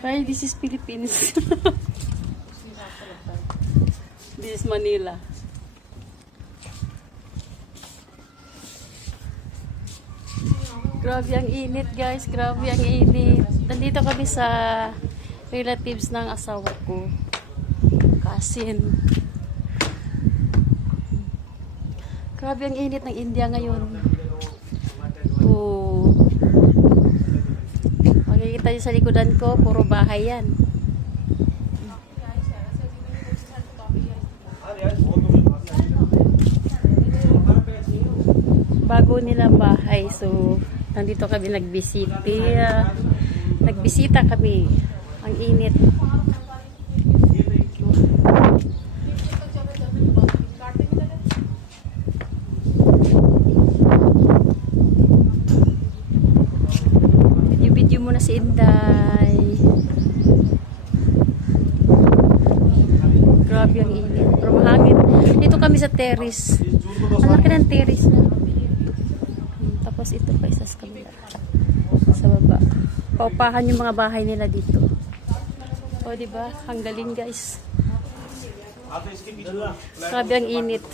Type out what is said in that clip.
Right, this is Philippines. This is Manila. Grabe ang init, guys. Grabe ang init. Nandito kami sa relatives ng asawa ko. Cousin. Grabe ang init ng India ngayon. Oh. Makikita niyo sa likodan ko, puro bahay yan. Bago nilang bahay. So, nandito kami nagbisita. Nagbisita kami. Ang init. Video muna si Inday. Grabe ang init. Pero mahangin. Dito kami sa terrace. Ang laki ng terrace na. Tapos ito pa isa sa kabila. Sa baba. Paupahan yung mga bahay nila dito. O, diba? Ang galing, guys. Grabe ang init.